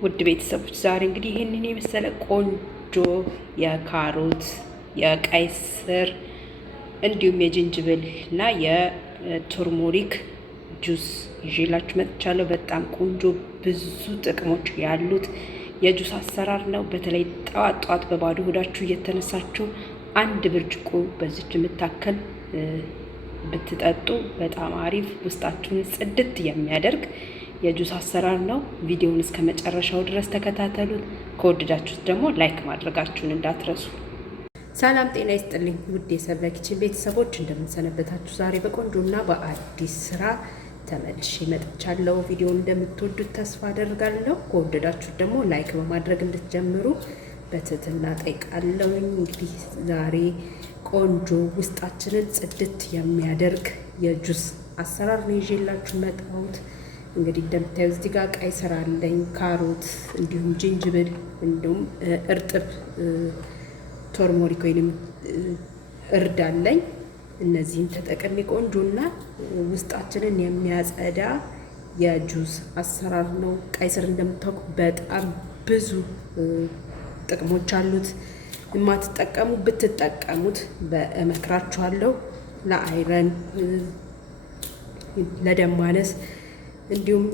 ውድ ቤተሰቦች ዛሬ እንግዲህ ይህንን የመሰለ ቆንጆ የካሮት የቀይ ስር እንዲሁም የጅንጅብል እና የቱርሞሪክ ጁስ ይዤላችሁ መጥቻለሁ። በጣም ቆንጆ ብዙ ጥቅሞች ያሉት የጁስ አሰራር ነው። በተለይ ጠዋት ጠዋት በባዶ ሆዳችሁ እየተነሳችሁ አንድ ብርጭቆ በዚች የምታከል ብትጠጡ በጣም አሪፍ ውስጣችሁን ጽድት የሚያደርግ የጁስ አሰራር ነው። ቪዲዮውን እስከ መጨረሻው ድረስ ተከታተሉት። ከወደዳችሁት ደግሞ ላይክ ማድረጋችሁን እንዳትረሱ። ሰላም ጤና ይስጥልኝ ውድ የሰብለ ኪችን ቤተሰቦች እንደምንሰነበታችሁ። ዛሬ በቆንጆና በአዲስ ስራ ተመልሼ መጥቻለሁ። ቪዲዮውን እንደምትወዱት ተስፋ አደርጋለሁ። ከወደዳችሁት ደግሞ ላይክ በማድረግ እንድትጀምሩ በትህትና ጠይቃለሁ። እንግዲህ ዛሬ ቆንጆ ውስጣችንን ጽድት የሚያደርግ የጁስ አሰራር ነው ይዤላችሁ መጣሁት። እንግዲህ እንደምታዩት እዚህ ጋር ቀይ ስር አለኝ፣ ካሮት እንዲሁም ጅንጅብል እንዲሁም እርጥብ ቱርሞሪክ ወይንም እርድ አለኝ። እነዚህን ተጠቅሜ ቆንጆና ውስጣችንን የሚያጸዳ የጁስ አሰራር ነው። ቀይ ስር እንደምታውቁ በጣም ብዙ ጥቅሞች አሉት። የማትጠቀሙ ብትጠቀሙት በእመክራችኋለሁ። ለአይረን፣ ለደም ማነስ እንዲሁም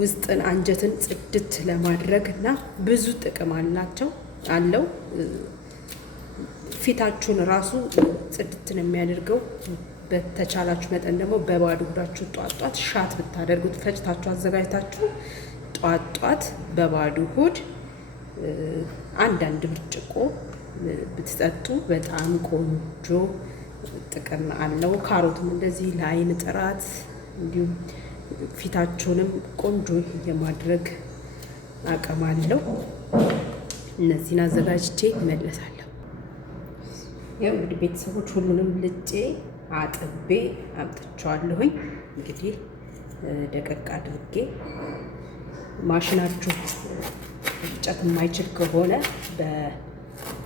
ውስጥን አንጀትን ጽድት ለማድረግ እና ብዙ ጥቅም አለው። ፊታችሁን ራሱ ጽድት ነው የሚያደርገው። በተቻላችሁ መጠን ደግሞ በባዶ ሆዳችሁ ጧት ሻት ብታደርጉት ፈጭታችሁ አዘጋጅታችሁ ጧት በባዶ ሆድ አንዳንድ ብርጭቆ ብትጠጡ በጣም ቆንጆ ጥቅም አለው። ካሮትም እንደዚህ ለአይን ጥራት እንዲሁም ፊታችሁንም ቆንጆ የማድረግ አቅም አለው። እነዚህን አዘጋጅቼ እመለሳለሁ። ያው እንግዲህ ቤተሰቦች ሁሉንም ልጬ አጥቤ አምጥቼዋለሁኝ። እንግዲህ ደቀቅ አድርጌ ማሽናችሁ መፍጨት የማይችል ከሆነ በካሮት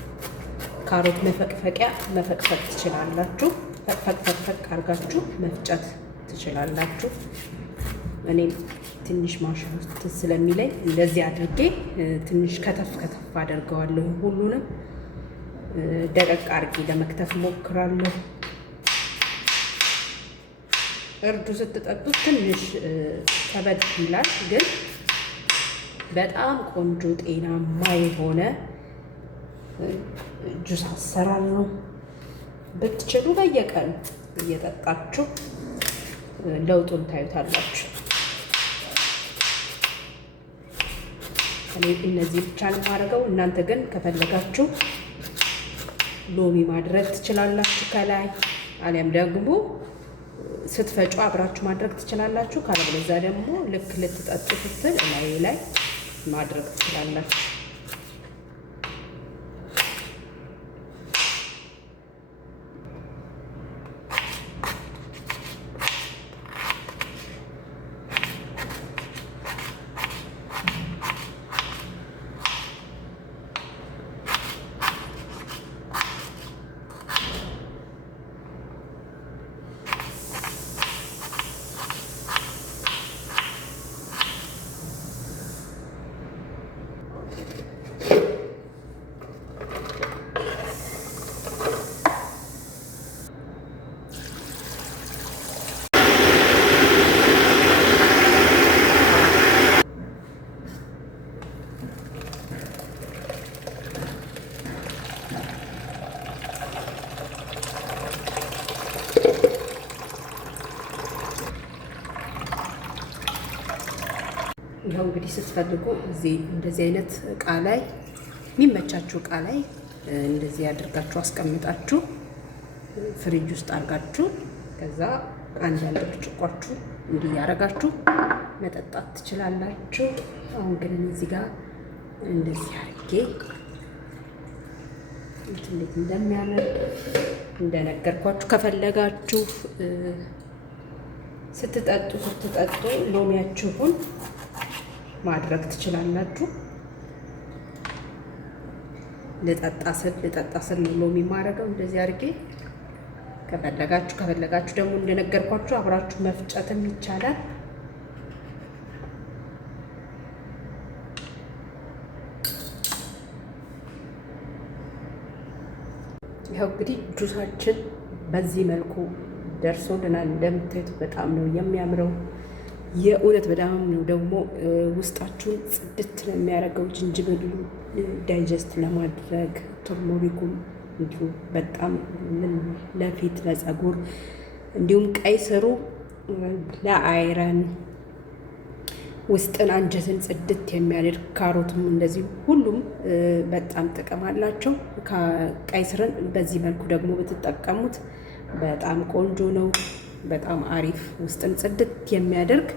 መፈቅፈቂያ መፈቅፈቅ ትችላላችሁ። ፈቅፈቅ አድርጋችሁ መፍጨት ትችላላችሁ። እኔ ትንሽ ማሽን ውስጥ ስለሚለኝ እንደዚህ አድርጌ ትንሽ ከተፍ አደርገዋለሁ። ሁሉንም ደቀቅ አድርጌ ለመክተፍ ሞክራለሁ። እርዱ ስትጠጡት ትንሽ ከበድ ይላል፣ ግን በጣም ቆንጆ ጤናማ የሆነ ጁስ አሰራር ነው። ብትችሉ በየቀኑ እየጠጣችሁ ለውጡን ታዩታላችሁ። እኔ እነዚህ ብቻ ነው የማደርገው። እናንተ ግን ከፈለጋችሁ ሎሚ ማድረግ ትችላላችሁ ከላይ፣ አሊያም ደግሞ ስትፈጩ አብራችሁ ማድረግ ትችላላችሁ። ካለበለዚያ ደግሞ ልክ ልትጠጡ ስትል ላይ ማድረግ ትችላላችሁ። ይኸው እንግዲህ ስትፈልጉ እንደዚህ አይነት እቃ ላይ የሚመቻችሁ እቃ ላይ እንደዚህ አድርጋችሁ አስቀምጣችሁ ፍሪጅ ውስጥ አድርጋችሁ ከዛ አንዳንድ ብርጭቋችሁ እንዲህ ያደርጋችሁ መጠጣት ትችላላችሁ። አሁን ግን እዚህ ጋር እንደዚህ አድርጌ እንዴት እንደሚያምር እንደነገርኳችሁ ከፈለጋችሁ ስትጠጡ ሎሚያችሁን ማድረግ ትችላላችሁ። ልጠጣ ስል ሎሚ ማድረገው እንደዚህ አድርጌ ከፈለጋችሁ ደግሞ እንደነገርኳችሁ አብራችሁ መፍጨትም ይቻላል። ያው እንግዲህ ጁሳችን በዚህ መልኩ ደርሶልናል። እንደምታዩት በጣም ነው የሚያምረው። የእውነት በጣም ነው ደግሞ ውስጣችሁን ጽድት ነው የሚያደርገው። ዝንጅብሉ ዳይጀስት ለማድረግ ቱርሞሪኩም እንዲሁ በጣም ለፊት ለጸጉር፣ እንዲሁም ቀይ ስሩ ለአይረን ውስጥን አንጀትን ጽድት የሚያደርግ ካሮትም እንደዚሁ ሁሉም በጣም ጥቅም አላቸው። ቀይ ስርን በዚህ መልኩ ደግሞ ብትጠቀሙት በጣም ቆንጆ ነው። በጣም አሪፍ ውስጥን ጽድት የሚያደርግ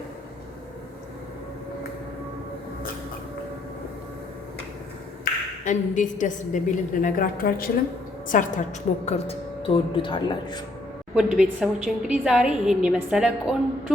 እንዴት ደስ እንደሚል ልነግራችሁ አልችልም። ሰርታችሁ ሞክሩት፣ ትወዱታላችሁ። ውድ ቤተሰቦች እንግዲህ ዛሬ ይህን የመሰለ ቆንጆ